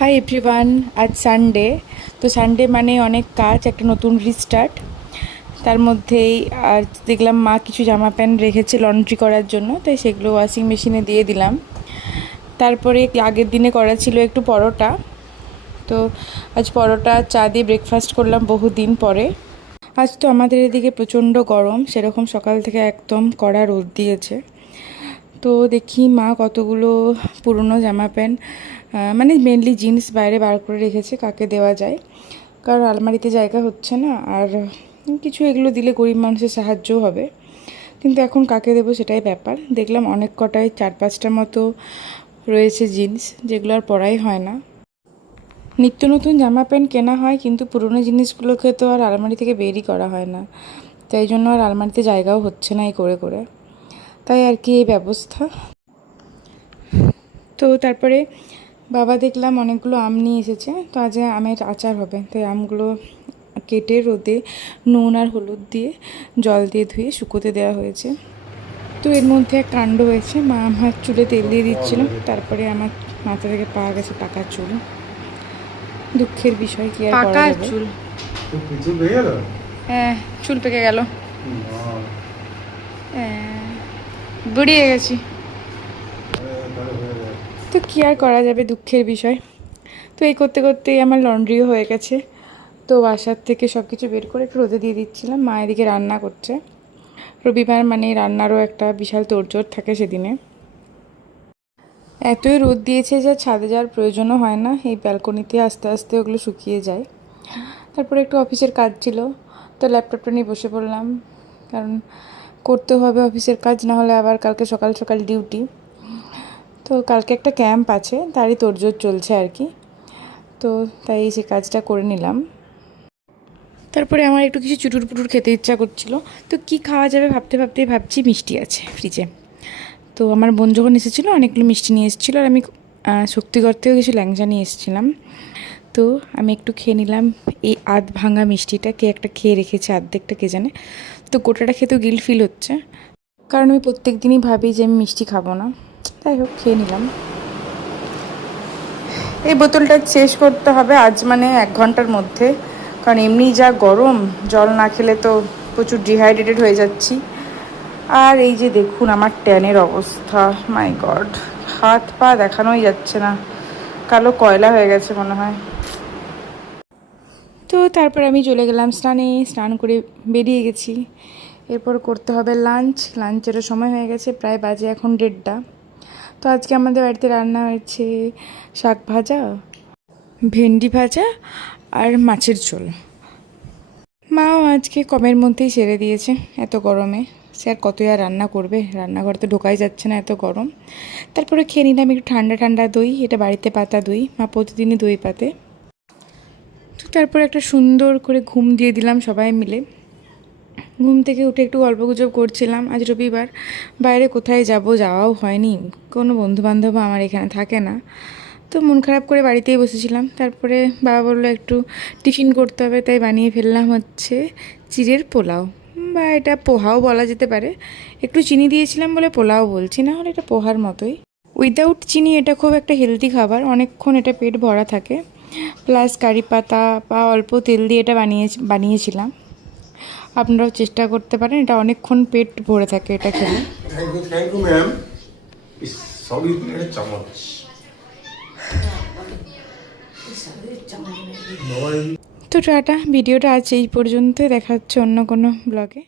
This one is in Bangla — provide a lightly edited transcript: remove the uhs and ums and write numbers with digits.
হাই এভরিওয়ান, আজ সানডে। তো সানডে মানে অনেক কাজ, একটা নতুন রিস্টার্ট। তার মধ্যেই আর দেখলাম মা কিছু জামা প্যান্ট রেখেছে লন্ড্রি করার জন্য, তাই সেগুলো ওয়াশিং মেশিনে দিয়ে দিলাম। তারপরে আগের দিনে করা ছিল একটু পরোটা, তো আজ পরোটা চা দিয়ে ব্রেকফাস্ট করলাম বহুদিন পরে। আজ তো আমাদের এদিকে প্রচণ্ড গরম, সেরকম সকাল থেকে একদম কড়া রোদ দিয়েছে। তো দেখি মা কতগুলো পুরনো জামা প্যান্ট, মানে মেনলি জিন্স বাইরে বার করে রেখেছে, কাকে দেওয়া যায়, কারণ আলমারিতে জায়গা হচ্ছে না। আর কিছু এগুলো দিলে গরিব মানুষের সাহায্যও হবে, কিন্তু এখন কাকে দেবো সেটাই ব্যাপার। দেখলাম অনেক কটাই 4-5টার মতো রয়েছে জিন্স, যেগুলো আর পরাই হয় না। নিত্য নতুন জামা প্যান্ট কেনা হয়, কিন্তু পুরনো জিনিসগুলোকে তো আর আলমারি থেকে বেরই করা হয় না, তাই জন্য আর আলমারিতে জায়গাও হচ্ছে না এই করে করে, তাই আর কি এই ব্যবস্থা। তো তারপরে বাবা দেখলাম অনেকগুলো আম নিয়ে এসেছে, তো আজ আমের আচার হবে, তাই আমগুলো কেটে রোদে নুন আর হলুদ দিয়ে জল দিয়ে ধুয়ে শুকোতে দেওয়া হয়েছে। তো এর মধ্যে এক কাণ্ড হয়েছে, মা আমার চুলে তেল দিয়ে দিচ্ছিল, তারপরে আমার মাথা থেকে পাওয়া গেছে পাকা চুল। দুঃখের বিষয়, কি আর করা যাবে। চুল হ্যাঁ, চুল পেকে গেল, বুড়িয়ে গেছি। তো কী আর করা যাবে, দুঃখের বিষয়। তো এই করতে করতেই আমার লন্ড্রিও হয়ে গেছে, তো বাসার থেকে সব কিছু বের করে একটু রোদে দিয়ে দিচ্ছিলাম। মা এদিকে রান্না করছে, রবিবার মানে রান্নারও একটা বিশাল তোড়জোড় থাকে সেদিনে। এতই রোদ দিয়েছে যে ছাদে যাওয়ার প্রয়োজনও হয় না, এই ব্যালকনিতে আস্তে আস্তে ওগুলো শুকিয়ে যায়। তারপরে একটু অফিসের কাজ ছিল, তো ল্যাপটপটা নিয়ে বসে পড়লাম, কারণ করতে হবে অফিসের কাজ, না হলে আবার কালকে সকাল সকাল ডিউটি। তো কালকে একটা ক্যাম্প আছে, তারই তোড়জোড় চলছে আর কি, তো তাই সে কাজটা করে নিলাম। তারপরে আমার একটু কিছু চুটুর পুটুর খেতে ইচ্ছা করছিল, তো কি খাওয়া যাবে ভাবতে ভাবতেই ভাবছি মিষ্টি আছে ফ্রিজে। তো আমার বোন যখন এসেছিলো অনেকগুলো মিষ্টি নিয়ে এসেছিলো, আর আমি শক্তিগড় থেকেও কিছু ল্যাংচা নিয়ে এসেছিলাম। তো আমি একটু খেয়ে নিলাম এই আধ ভাঙা মিষ্টিটা, কে একটা খেয়ে রেখেছে অর্ধেকটা কে জানে। তো গোটাটা খেতেও গিল্ট ফিল হচ্ছে, কারণ আমি প্রত্যেক দিনই ভাবি যে আমি মিষ্টি খাবো না। যাই হোক, খেয়ে নিলাম। এই বোতলটা শেষ করতে হবে আজ, মানে 1 ঘন্টার মধ্যে, কারণ এমনি যা গরম, জল না খেলে তো প্রচুর ডিহাইড্রেটেড হয়ে যাচ্ছি। আর এই যে দেখুন আমার ট্যানের অবস্থা, মাই গড, হাত পা দেখানোই যাচ্ছে না, কালো কয়লা হয়ে গেছে মনে হয়। তো তারপর আমি চলে গেলাম স্নানে, স্নান করে বেরিয়ে গেছি। এরপর করতে হবে লাঞ্চ, লাঞ্চেরও সময় হয়ে গেছে, প্রায় বাজে এখন 1:30। তো আজকে আমাদের বাড়িতে রান্না হয়েছে শাক ভাজা, ভেন্ডি ভাজা আর মাছের ঝোল। মাও আজকে কমের মধ্যেই সেরে দিয়েছে, এত গরমে সে আর কতই আর রান্না করবে, রান্নাঘরে তো ঢোকাই যাচ্ছে না এত গরম। তারপরে খেয়ে নিলাম একটু ঠান্ডা ঠান্ডা দই, এটা বাড়িতে পাতা দই, মা প্রতিদিনই দই পাতে। তো তারপরে একটা সুন্দর করে ঘুম দিয়ে দিলাম সবাই মিলে। ঘুম থেকে উঠে একটু গল্পগুজব করছিলাম, আজ রবিবার, বাইরে কোথায় যাব, যাওয়াও হয়নি, কোনো বন্ধুবান্ধব আমার এখানে থাকে না, তো মন খারাপ করে বাড়িতেই বসেছিলাম। তারপরে বাবা বললো একটু টিফিন করতে হবে, তাই বানিয়ে ফেললাম হচ্ছে চিড়ের পোলাও, বা এটা পোহাও বলা যেতে পারে। একটু চিনি দিয়েছিলাম বলে পোলাও বলছি, না হলে এটা পোহার মতোই। উইদাউট চিনি এটা খুব একটা হেলদি খাবার, অনেকক্ষণ এটা পেট ভরা থাকে, প্লাস কারি পাতা বা অল্প তেল দিয়ে এটা বানিয়েছিলাম। আপনারাও চেষ্টা করতে পারেন, এটা অনেকক্ষণ পেট ভরে থাকে এটা খেলে। Thank you ma'am. সবই চামচ। তো টাটা, ভিডিওটা আজ এই পর্যন্ত, দেখা হচ্ছে অন্য কোনো ব্লগে।